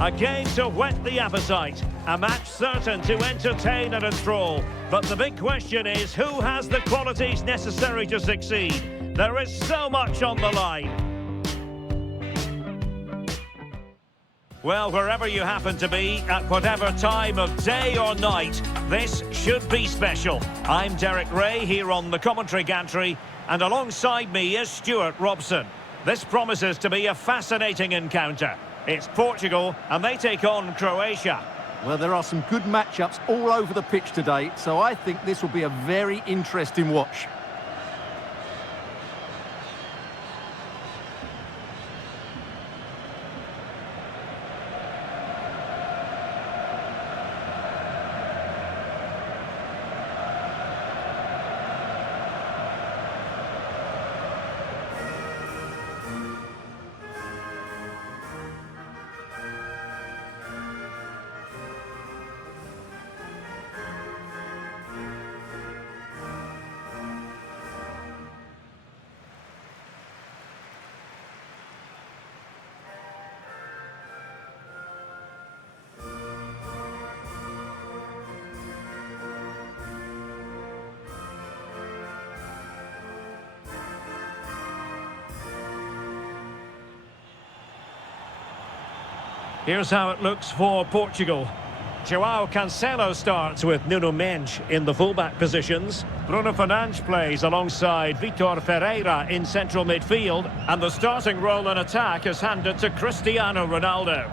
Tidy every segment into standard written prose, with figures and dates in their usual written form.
A game to whet the appetite. A match certain to entertain and enthrall. But the big question is, who has the qualities necessary to succeed? There is so much on the line. Well, wherever you happen to be, at whatever time of day or night, this should be special. I'm Derek Ray here on the commentary gantry, and alongside me is Stuart Robson. This promises to be a fascinating encounter. It's Portugal, and they take on Croatia. Well, there are some good matchups all over the pitch today, so I think this will be a very interesting watch. Here's how it looks for Portugal. João Cancelo starts with Nuno Mendes in the fullback positions. Bruno Fernandes plays alongside Vitor Ferreira in central midfield. And the starting role in attack is handed to Cristiano Ronaldo.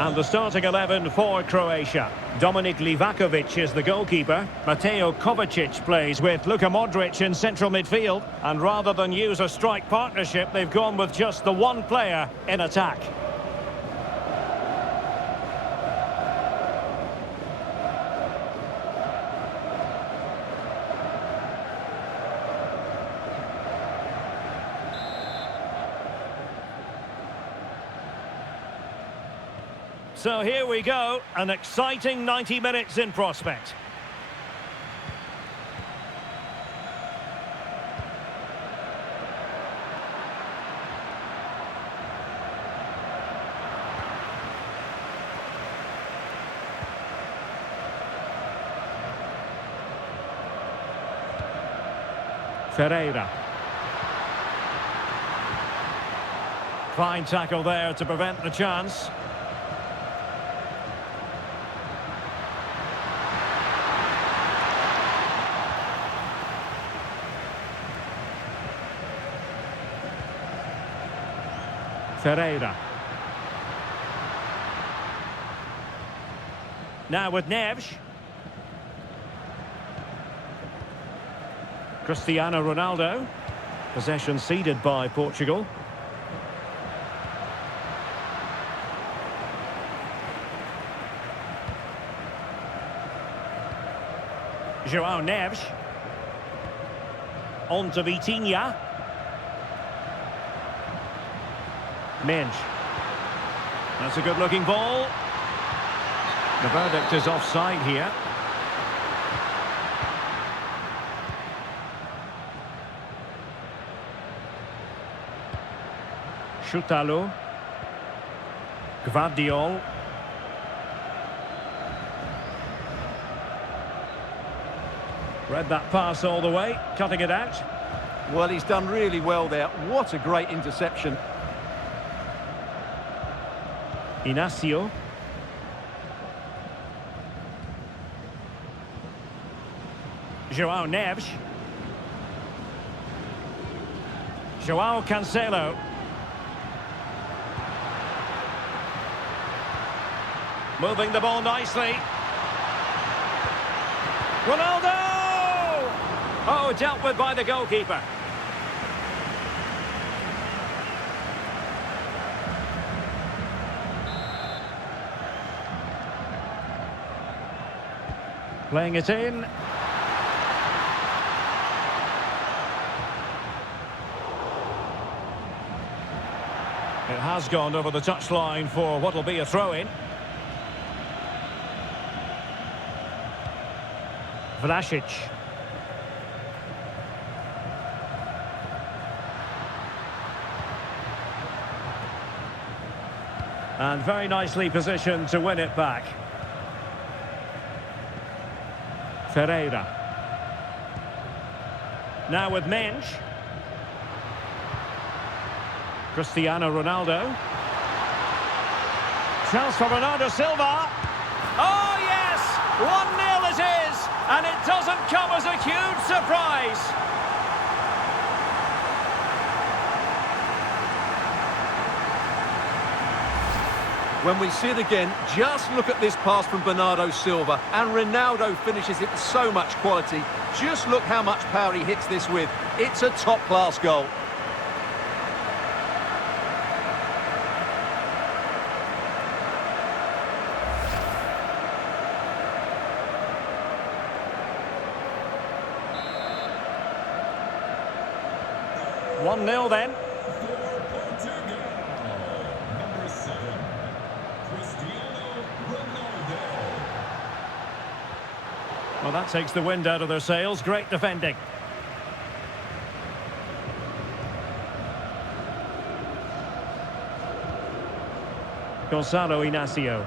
And the starting 11 for Croatia. Dominik Livakovic is the goalkeeper. Mateo Kovačić plays with Luka Modrić in central midfield. And rather than use a strike partnership, they've gone with just the one player in attack. So here we go, an exciting 90 minutes in prospect. Ferreira. Fine tackle there to prevent the chance. Ferreira. Now with Neves. Cristiano Ronaldo. Possession ceded by Portugal. João Neves. On to Vitinha. Mendes. That's a good-looking ball. The verdict is offside here. Šutalo. Gvardiol. Read that pass all the way, cutting it out. Well, he's done really well there. What a great interception. Inácio. João Neves. João Cancelo. Moving the ball nicely. Ronaldo! Oh, dealt with by the goalkeeper. Playing it in. It has gone over the touchline for what will be a throw-in. Vlasic. And very nicely positioned to win it back. Ferreira. Now with Mensch. Cristiano Ronaldo. Chance for Bernardo Silva. Oh yes! 1-0 it is! And it doesn't come as a huge surprise. When we see it again, just look at this pass from Bernardo Silva, and Ronaldo finishes it with so much quality. Just look how much power he hits this with. It's a top-class goal. One 0 then. Well, that takes the wind out of their sails. Great defending. Gonzalo Inacio.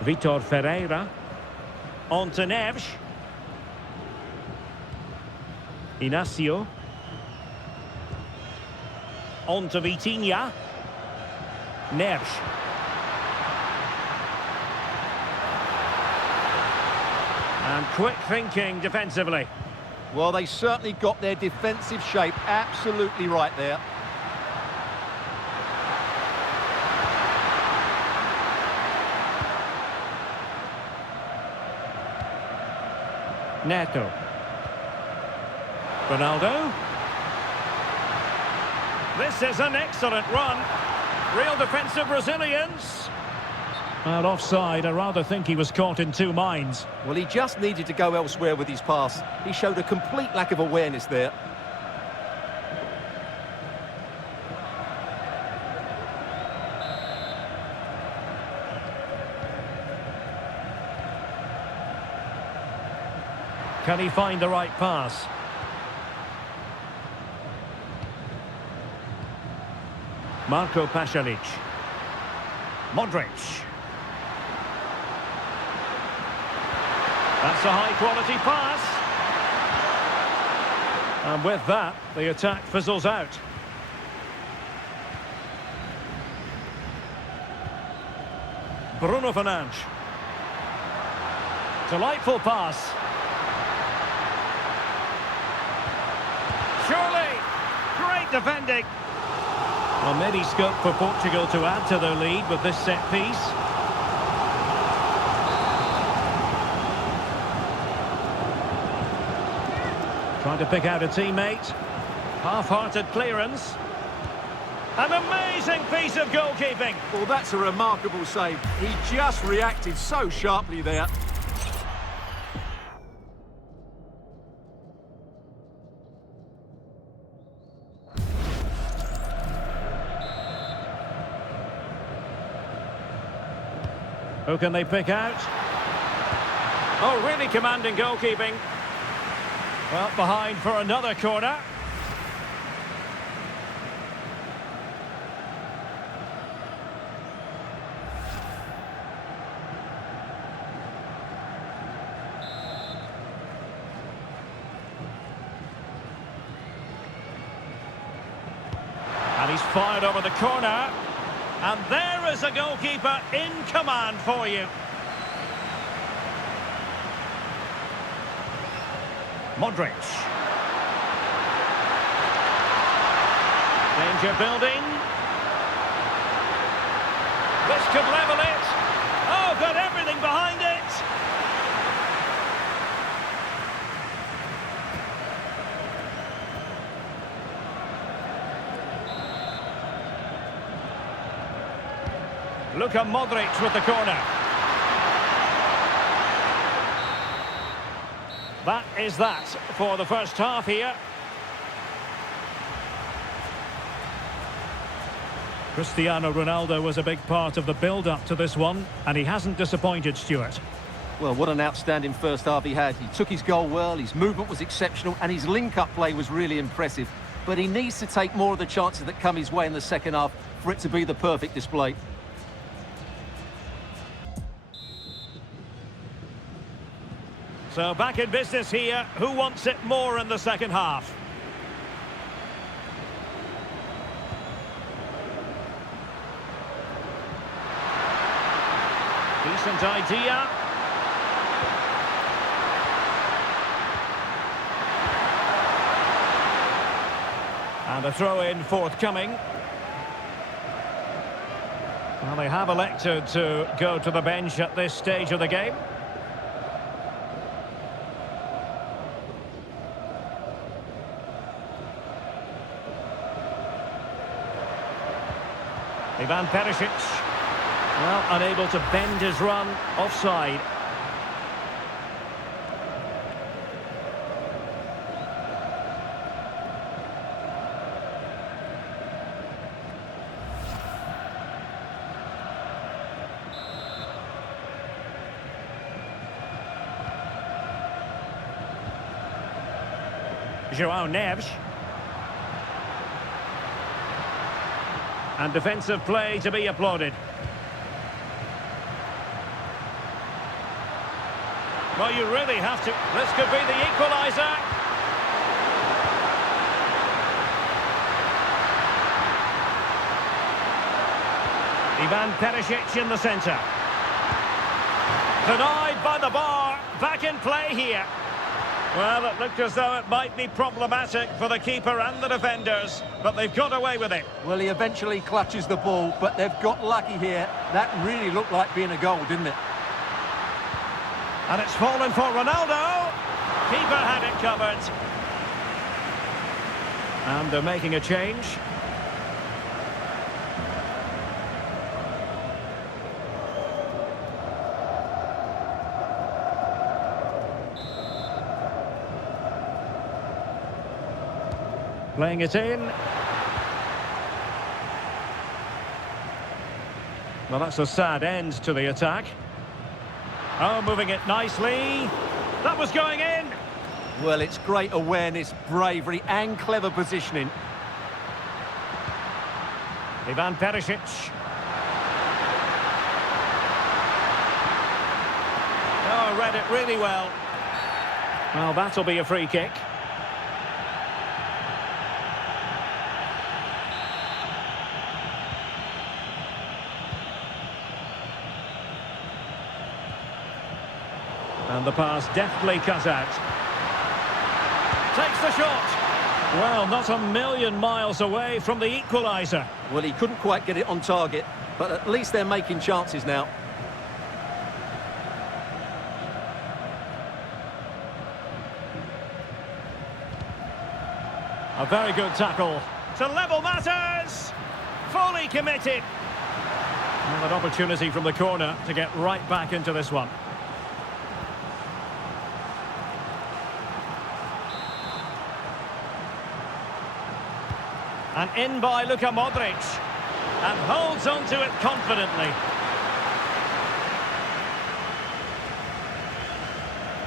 Vitor Ferreira. On to Neves. Inacio. On to Vitinha. Neves. And quick thinking defensively. Well, they certainly got their defensive shape absolutely right there. Neto. Ronaldo. This is an excellent run. Real defensive resilience. Well, offside. I rather think he was caught in two minds. Well, he just needed to go elsewhere with his pass. He showed a complete lack of awareness there. Can he find the right pass? Marco Pasalic. Modrić. That's a high-quality pass. And with that, the attack fizzles out. Bruno Fernandes. Delightful pass. Surely! Great defending. Well, maybe scope for Portugal to add to their lead with this set piece. Trying to pick out a teammate. Half-hearted clearance. An amazing piece of goalkeeping. Well, that's a remarkable save. He just reacted so sharply there. Who can they pick out? Oh, really commanding goalkeeping. Well, behind for another corner. And he's fired over the corner. And there is a goalkeeper in command for you. Modrić. Danger building. This could level it. Oh, got everything behind it. Luka Modrić with the corner. is that for the first half here. Cristiano Ronaldo was a big part of the build-up to this one, and he hasn't disappointed, Stuart. Well, what an outstanding first half he had. He took his goal well, his movement was exceptional, and his link-up play was really impressive. But he needs to take more of the chances that come his way in the second half for it to be the perfect display. So back in business here. Who wants it more in the second half? Decent idea. And a throw-in forthcoming. Well, they have elected to go to the bench at this stage of the game. Ivan Perisic. Well, unable to bend his run, offside. João Neves. And defensive play to be applauded. Well, you really have to. This could be the equaliser. Ivan Perisic in the centre. Denied by the bar. Back in play here. Well, it looked as though it might be problematic for the keeper and the defenders, but they've got away with it. Well, he eventually clutches the ball, but they've got lucky here. That really looked like being a goal, didn't it? And it's fallen for Ronaldo. Keeper had it covered. And they're making a change. Playing it in. Well, that's a sad end to the attack. Oh, moving it nicely. That was going in. Well, it's great awareness, bravery and clever positioning. Ivan Perisic. Oh, read it really well. Well, that'll be a free kick. And the pass deftly cut out. Takes the shot. Well, not a million miles away from the equaliser. Well, he couldn't quite get it on target, but at least they're making chances now. A very good tackle. To level matters. Fully committed. And an opportunity from the corner to get right back into this one. And in by Luka Modrić. And holds on to it confidently.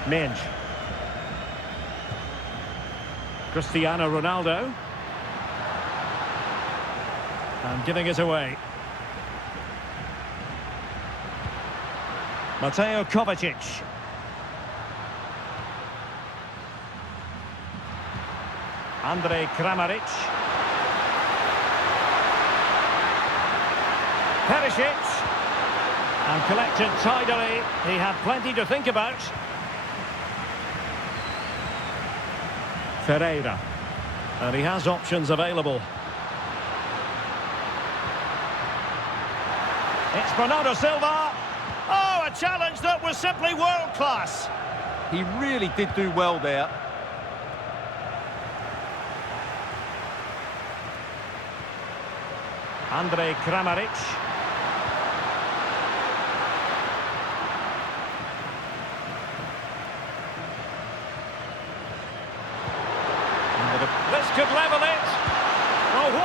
Minge. Cristiano Ronaldo. And giving it away. Mateo Kovačić. Kramaric. Perisic. And collected tidily. He had plenty to think about. Ferreira. And he has options available. It's Bernardo Silva. Oh, a challenge that was simply world-class. He really did do well there. Kramaric.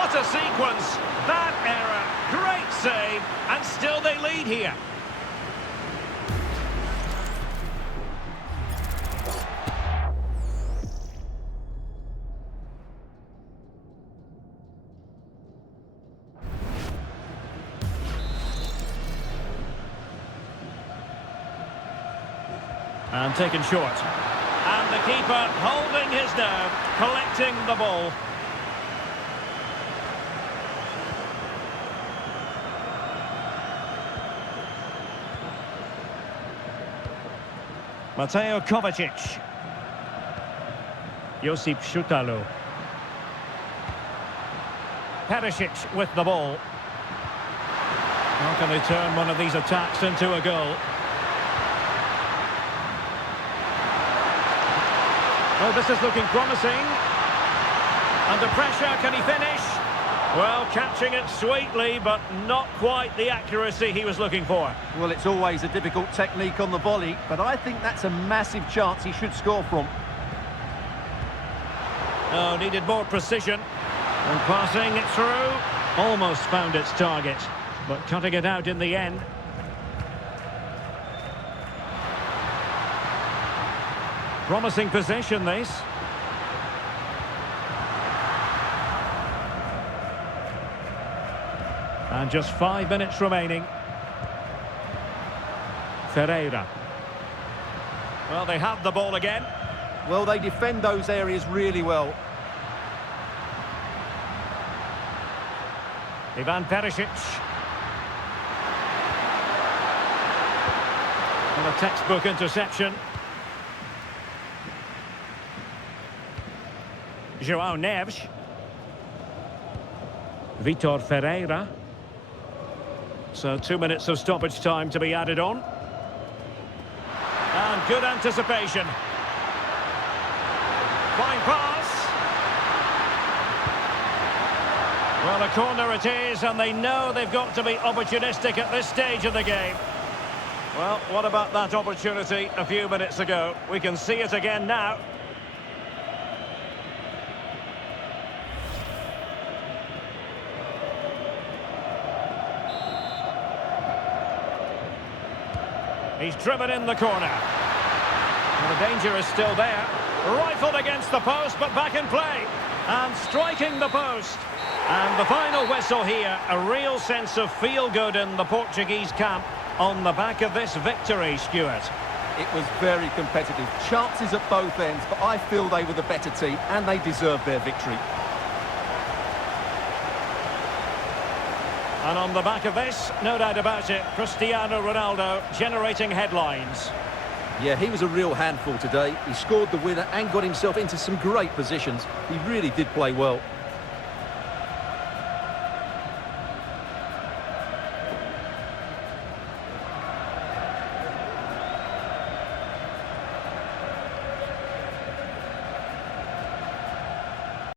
What a sequence! That error, great save, and still they lead here. And taken short. And the keeper holding his nerve, collecting the ball. Mateo Kovačić. Josip Šutalo. Perisic with the ball. How can they turn one of these attacks into a goal? Oh, this is looking promising. Under pressure, can he finish? Well, catching it sweetly, but not quite the accuracy he was looking for. Well, it's always a difficult technique on the volley, but I think that's a massive chance he should score from. Oh, needed more precision. And passing it through. Almost found its target, but cutting it out in the end. Promising possession, this. And just 5 minutes remaining. Ferreira. Well, they have the ball again. Well, they defend those areas really well. Ivan Perisic. And a textbook interception. João Neves. Vitor Ferreira. So 2 minutes of stoppage time to be added on. And good anticipation. Fine pass. Well, a corner it is, and they know they've got to be opportunistic at this stage of the game. Well, what about that opportunity a few minutes ago? We can see it again now. He's driven in the corner. And the danger is still there. Rifled against the post, but back in play. And striking the post. And the final whistle here. A real sense of feel-good in the Portuguese camp on the back of this victory, Stuart. It was very competitive. Chances at both ends, but I feel they were the better team and they deserved their victory. And on the back of this, no doubt about it, Cristiano Ronaldo generating headlines. Yeah, he was a real handful today. He scored the winner and got himself into some great positions. He really did play well.